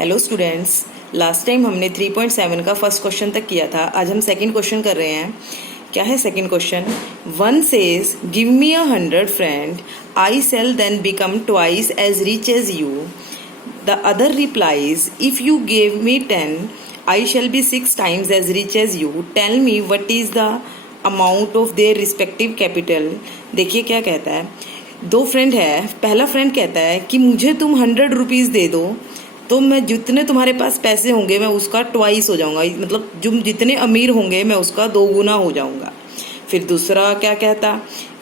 Hello students, last time हमने 3.7 का first question तक किया था। आज हम सेकंड क्वेश्चन कर रहे हैं। क्या है second question? One says give me 100 friend, I shall then become twice as rich as you. The other replies if you give me 10 I shall be 6 times as rich as you. Tell me what is the amount of their respective capital. देखिए क्या कहता है, दो friend है। पहला friend कहता है कि मुझे तुम 100 रुपीज़ दे दो तो मैं जितने तुम्हारे पास पैसे होंगे मैं उसका ट्वाइस हो जाऊंगा, मतलब जो जितने अमीर होंगे मैं उसका 2 गुना हो जाऊंगा। फिर दूसरा क्या कहता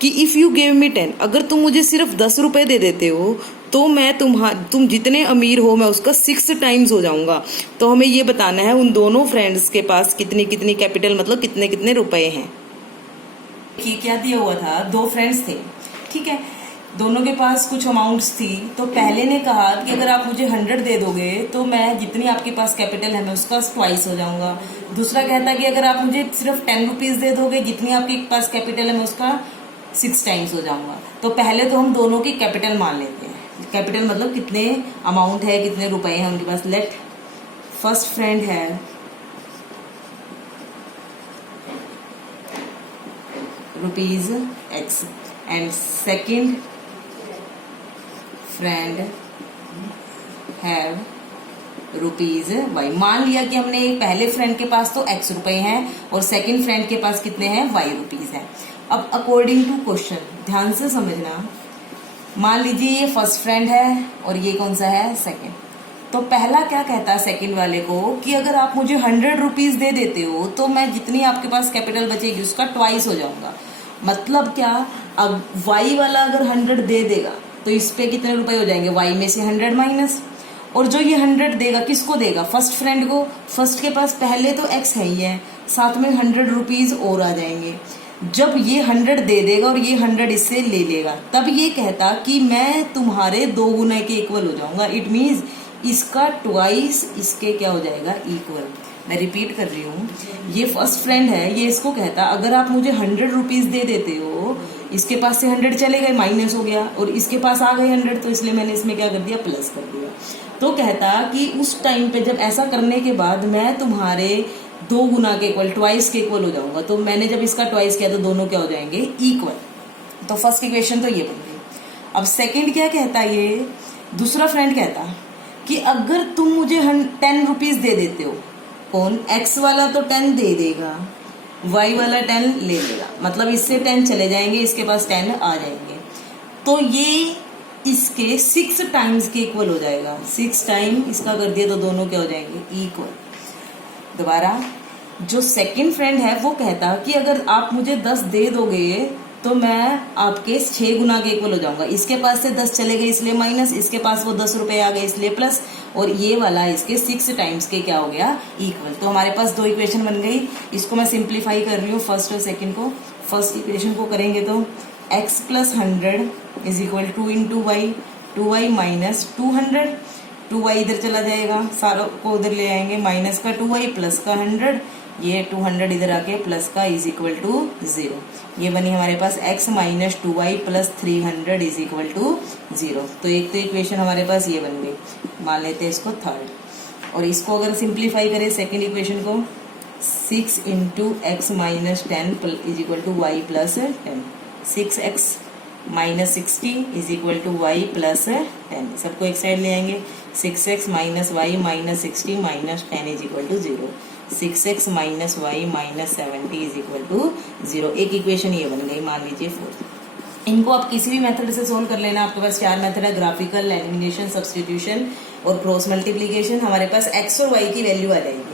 कि इफ़ यू गिव मी 10, अगर तुम मुझे सिर्फ 10 रुपये दे देते हो तो मैं तुम जितने अमीर हो मैं उसका 6 times हो जाऊंगा। तो हमें ये बताना है उन दोनों फ्रेंड्स के पास कितनी कितनी कैपिटल, मतलब कितने कितने रुपए हैं। क्या दिया हुआ था, दो फ्रेंड्स थे, ठीक है, दोनों के पास कुछ अमाउंट्स थी। तो पहले ने कहा कि अगर आप मुझे 100 दे दोगे तो मैं जितनी आपके पास कैपिटल है मैं उसका ट्वाइस हो जाऊंगा। दूसरा कहता कि अगर आप मुझे सिर्फ 10 रुपीज़ दे दोगे, जितनी आपके पास कैपिटल है मैं उसका 6 times हो जाऊंगा। तो पहले तो हम दोनों की कैपिटल मान लेते हैं। कैपिटल मतलब कितने अमाउंट है, कितने रुपए हैं उनके पास। लेट फर्स्ट फ्रेंड है rupees X and second friend have rupees Y। मान लिया कि हमने पहले फ्रेंड के पास तो X रुपए हैं और सेकंड फ्रेंड के पास कितने हैं, Y रुपीज हैं। अब अकॉर्डिंग टू क्वेश्चन ध्यान से समझना। मान लीजिए ये फर्स्ट फ्रेंड है और ये कौन सा है, सेकंड। तो पहला क्या कहता है सेकंड वाले को कि अगर आप मुझे 100 रुपीज दे देते हो तो मैं जितनी आपके पास कैपिटल बचेगी उसका ट्वाइस हो जाऊंगा। मतलब क्या, अब Y वाला अगर 100 दे देगा तो इस पे कितने रुपए हो जाएंगे, Y में से 100 माइनस। और जो ये 100 देगा किसको देगा, फर्स्ट फ्रेंड को। फर्स्ट के पास पहले तो X है ही है, साथ में 100 रुपीज और आ जाएंगे। जब ये 100 दे देगा और ये 100 इससे ले लेगा तब ये कहता कि मैं तुम्हारे 2 गुना के इक्वल हो जाऊंगा। इट मीन्स इसका ट्वाइस इसके क्या हो जाएगा, इक्वल। मैं रिपीट कर रही हूँ, ये फर्स्ट फ्रेंड है, ये इसको कहता अगर आप मुझे 100 रुपीज दे देते हो, इसके पास से 100 चले गए, माइनस हो गया, और इसके पास आ गए 100 तो इसलिए मैंने इसमें क्या कर दिया, प्लस कर दिया। तो कहता कि उस टाइम पे जब ऐसा करने के बाद मैं तुम्हारे 2 गुना के इक्वल, ट्वाइस के इक्वल हो जाऊंगा। तो मैंने जब इसका ट्वाइस किया तो दोनों क्या हो जाएंगे, इक्वल। तो फर्स्ट इक्वेशन तो ये बन गई। अब सेकेंड क्या कहता, ये दूसरा फ्रेंड कहता कि अगर तुम मुझे 10 रुपीज दे देते हो, कौन, X वाला तो 10 दे देगा, Y वाला 10 ले लेगा, मतलब इससे 10 चले जाएंगे, इसके पास 10 आ जाएंगे। तो ये इसके 6 times के इक्वल हो जाएगा। 6 टाइम इसका कर दिया तो दोनों क्या हो जाएंगे, इक्वल। दोबारा जो सेकंड फ्रेंड है वो कहता कि अगर आप मुझे 10 दे दोगे तो मैं आपके 6 गुना के इक्वल हो जाऊंगा। इसके पास से 10 चले गए इसलिए माइनस, इसके पास वो 10 रुपए आ गए इसलिए प्लस, और ये वाला इसके 6 times के क्या हो गया, इक्वल। तो हमारे पास 2 इक्वेशन बन गई। इसको मैं सिंप्लीफाई कर रही हूँ, फर्स्ट और सेकंड को। फर्स्ट इक्वेशन को करेंगे तो x + 100 is equal 2 × y, 2y minus 200, 2y इधर चला जाएगा, सारों को उधर ले आएंगे, माइनस का 2y प्लस का 100, ये 200 इधर आके प्लस का इज इक्वल टू 0। ये बनी हमारे पास x - 2y + 300 is equal to 0। तो एक तो इक्वेशन हमारे पास ये बन गई, मान लेते हैं इसको थर्ड। और इसको अगर सिंप्लीफाई करें सेकेंड इक्वेशन को, 6 × x - 10 is equal to y + 10, 6x - 60 is equal to y + 10। सबको एक साइड ले आएंगे, 6x - y - 60 - 10 is equal to 0, 6x - y - 70 is equal to 0। एक इक्वेशन ये बन गई, मान लीजिए फोर्थ। इनको आप किसी भी मेथड से सोल्व कर लेना। आपके पास 4 मेथड है, ग्राफिकल, एलिमिनेशन, सब्स्टिट्यूशन और क्रॉस मल्टीप्लीकेशन। हमारे पास x और y की वैल्यू आ जाएगी।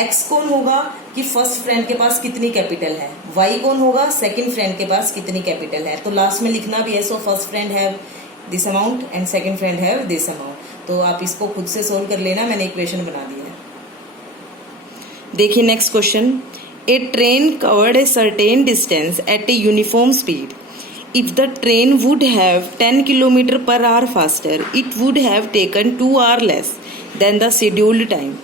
x कौन होगा कि फर्स्ट फ्रेंड के पास कितनी कैपिटल है, y कौन होगा सेकंड फ्रेंड के पास कितनी कैपिटल है। तो लास्ट में लिखना भी है, so first friend have this amount and second friend have this amount. तो आप इसको खुद से सोल्व कर लेना, मैंने इक्वेशन बना दिया है। देखिए next question, a train covered a certain distance at a uniform speed. If the train would have 10 km/h faster, it would have taken 2 hours less than the scheduled time,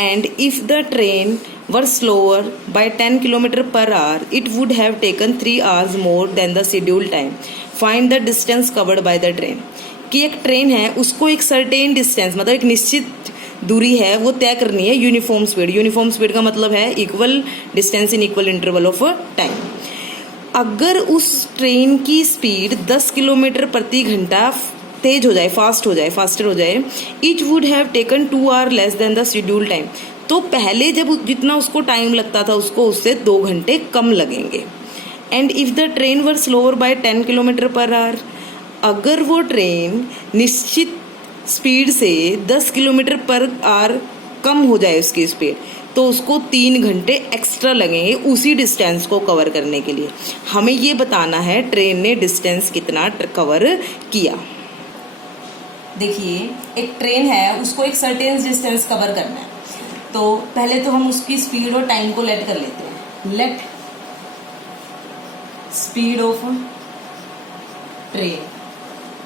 and if the train were slower by 10 km/h, it would have taken 3 hours more than the scheduled time. Find the distance covered by the train. कि एक train है, उसको एक certain distance, मतलब एक निश्चित दूरी है वो तय करनी है यूनिफॉर्म स्पीड। यूनिफॉर्म स्पीड का मतलब है equal distance in equal interval of time. अगर उस ट्रेन की स्पीड 10 किलोमीटर प्रति घंटा तेज हो जाए, फास्टर हो जाए, it would have taken 2 our less than the schedule time. तो पहले जब जितना उसको टाइम लगता था उसको उससे 2 घंटे कम लगेंगे। And if the train were slower by 10 kilometre per hour, अगर वो ट्रेन निश्चित स्पीड से 10 किलोमीटर पर आवर कम हो जाए उसकी स्पीड, तो उसको 3 घंटे एक्स्ट्रा लगेंगे उसी डिस्टेंस को कवर करने के लिए। हमें ये बताना है ट्रेन ने डिस्टेंस कितना कवर किया। देखिए एक ट्रेन है, उसको एक सर्टेन डिस्टेंस कवर करना है, तो पहले तो हम उसकी स्पीड और टाइम को लेट कर लेते हैं। लेट स्पीड ऑफ ट्रेन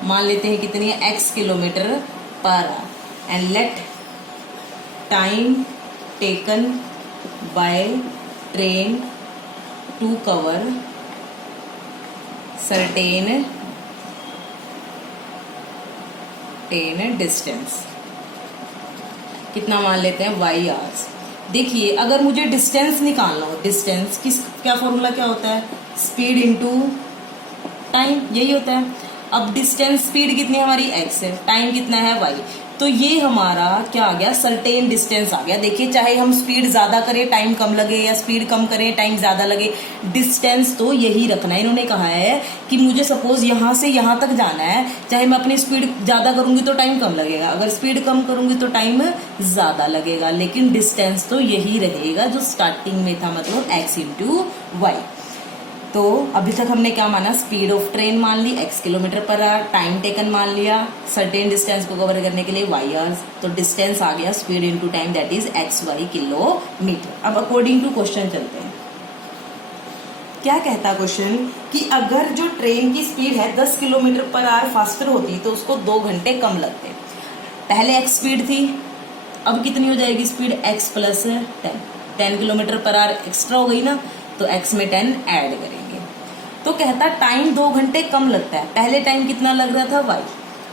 मान लेते हैं कितनी है, x kilometre per hour, and let time taken by train to cover certain distance, कितना मान लेते हैं y आवर्स। देखिए अगर मुझे डिस्टेंस निकालना हो, डिस्टेंस क्या फॉर्मूला क्या होता है, स्पीड इनटू टाइम, यही होता है। अब डिस्टेंस स्पीड कितनी है हमारी x है, टाइम कितना है y, तो ये हमारा क्या आ गया, सर्टेन डिस्टेंस आ गया। देखिए चाहे हम स्पीड ज्यादा करें टाइम कम लगे, या स्पीड कम करें टाइम ज्यादा लगे, डिस्टेंस तो यही रखना है। इन्होंने कहा है कि मुझे सपोज यहाँ से यहाँ तक जाना है, चाहे मैं अपनी स्पीड ज्यादा करूंगी तो टाइम कम लगेगा, अगर स्पीड कम करूंगी तो टाइम ज्यादा लगेगा, लेकिन डिस्टेंस तो यही रहेगा जो स्टार्टिंग में था, मतलब x इंटू वाई। तो अभी तक हमने क्या माना, स्पीड ऑफ ट्रेन मान ली x kilometre per our, time taken मान लिया सर्टेन डिस्टेंस को कवर करने के लिए y आवर्स, तो डिस्टेंस आ गया speed into time, that is xy kilometre. अब अकॉर्डिंग टू क्वेश्चन चलते हैं। क्या कहता क्वेश्चन कि अगर जो ट्रेन की स्पीड है 10 किलोमीटर पर आवर फास्टर होती तो उसको 2 घंटे कम लगते। पहले x स्पीड थी, अब कितनी हो जाएगी speed, x plus 10 kilometre per hour extra हो गई ना, तो x में 10 ऐड करेंगे। तो कहता टाइम 2 घंटे कम लगता है। पहले टाइम कितना लग रहा था y,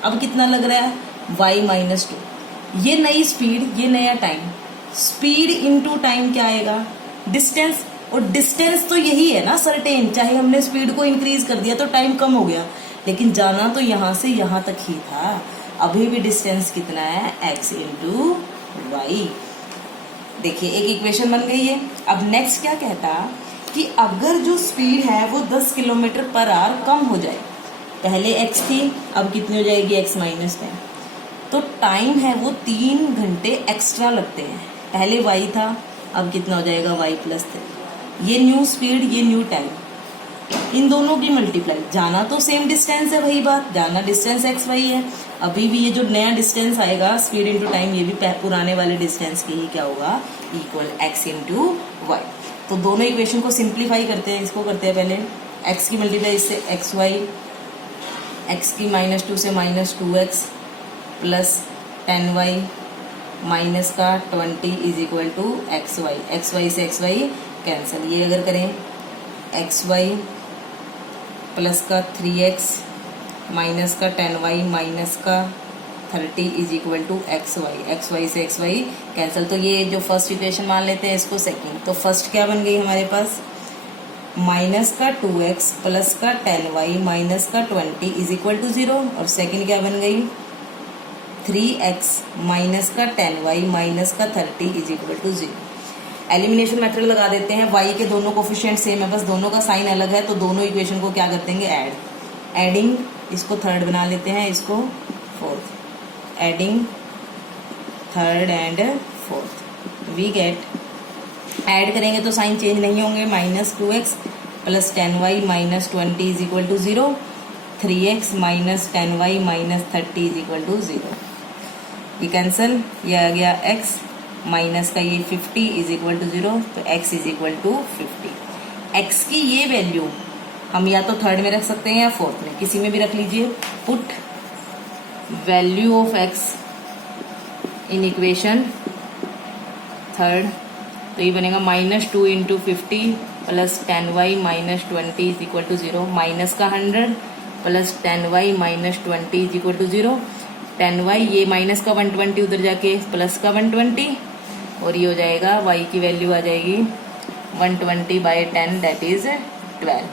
अब कितना लग रहा है y माइनस 2। ये नई स्पीड, ये नया टाइम, स्पीड इनटू टाइम क्या आएगा, डिस्टेंस, और डिस्टेंस तो यही है ना सर्टेन, चाहे हमने स्पीड को इंक्रीज कर दिया तो टाइम कम हो गया, लेकिन जाना तो यहाँ से यहाँ तक ही था। अभी भी डिस्टेंस कितना है, x इंटू वाई। देखिए एक इक्वेशन बन गई है। अब नेक्स्ट क्या कहता कि अगर जो स्पीड है वो 10 किलोमीटर पर आवर कम हो जाए, पहले x थी अब कितनी हो जाएगी, x माइनस 10, तो टाइम है वो 3 घंटे एक्स्ट्रा लगते हैं। पहले y था अब कितना हो जाएगा, y प्लस 3। ये न्यू स्पीड, ये न्यू टाइम, इन दोनों की मल्टीप्लाई, जाना तो सेम डिस्टेंस है, वही बात, जाना डिस्टेंस x y है, अभी भी ये जो नया डिस्टेंस आएगा स्पीड इंटू टाइम, ये भी पुराने वाले डिस्टेंस के ही क्या होगा, इक्वल x इंटू वाई। तो दोनों इक्वेशन को सिंप्लीफाई करते हैं, इसको करते हैं पहले, x की मल्टीप्लाई इससे एक्स वाई, x की -2 से -2x प्लस 10y माइनस का 20 is equal to x y से एक्स वाई कैंसिल। ये अगर करें एक्स वाई प्लस का 3x माइनस का 10y माइनस का 30 is equal to x y से एक्स वाई कैंसिल। तो ये जो फर्स्ट इक्वेशन मान लेते हैं इसको सेकंड। तो फर्स्ट क्या बन गई हमारे पास, माइनस का 2x प्लस का 10y माइनस का 20 इज इक्वल टू 0, और सेकंड क्या बन गई 3x माइनस का 10y माइनस का 30 is equal to 0। Elimination method लगा देते हैं, y के दोनों कोफिशिएंट सेम है, बस दोनों का साइन अलग है, तो दोनों इक्वेशन को क्या कर देंगे, एडिंग, इसको थर्ड बना लेते हैं, इसको fourth, adding third and fourth, we get, add करेंगे तो साइन चेंज नहीं होंगे, -2x plus 10y minus 20 is equal to 0, 3x minus 10y minus 30 is equal to 0। ये कैंसिल, ये आ गया x माइनस का ये 50 इज इक्वल टू 0, तो x is equal to 50। x की ये वैल्यू हम या तो थर्ड में रख सकते हैं या फोर्थ में, किसी में भी रख लीजिए। Put value of x in equation third, तो ये बनेगा -2 into 50 plus 10y minus 20 is equal to 0, minus का 100 plus 10y minus 20 is equal to 0, 10y, ये माइनस का 120 उधर जाके प्लस का 120, और ये हो जाएगा y की वैल्यू आ जाएगी 120/10 दैट इज 12।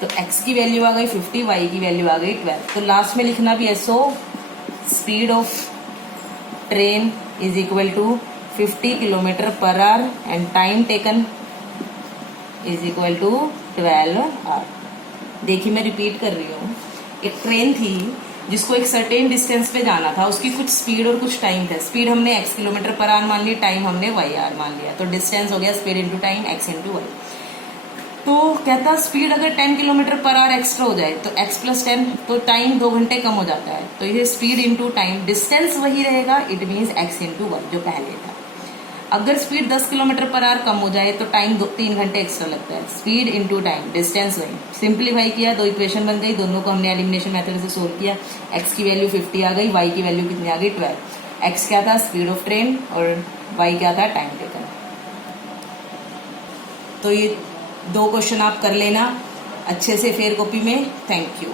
तो x की वैल्यू आ गई 50, y की वैल्यू आ गई 12। तो लास्ट में लिखना भी SO speed of train is equal to 50 kilometre per hour and time taken is equal to 12 hour. देखिए मैं रिपीट कर रही हूँ, एक ट्रेन थी जिसको एक सर्टेन डिस्टेंस पे जाना था, उसकी कुछ स्पीड और कुछ टाइम था। स्पीड हमने x किलोमीटर पर आवर मान ली, टाइम हमने y आवर मान लिया, तो डिस्टेंस हो गया speed into time x into y. तो कहता स्पीड अगर 10 किलोमीटर पर आवर एक्स्ट्रा हो जाए तो x प्लस 10, तो टाइम 2 घंटे कम हो जाता है। तो ये स्पीड इंटू टाइम, डिस्टेंस वही रहेगा, it means x into y जो पहले था। अगर स्पीड 10 किलोमीटर पर आवर कम हो जाए तो टाइम 3 घंटे एक्स्ट्रा लगता है। स्पीड इंटू टाइम, डिस्टेंस वही। सिंप्लीफाई किया, दो इक्वेशन बन गई, दोनों को हमने एलिमिनेशन मेथड से सोल्व किया। x की वैल्यू 50 आ गई, y की वैल्यू कितनी आ गई 12। x क्या था, स्पीड ऑफ ट्रेन, और y क्या था, टाइम टेकन। तो ये 2 क्वेश्चन आप कर लेना अच्छे से फेयर कॉपी में। Thank you.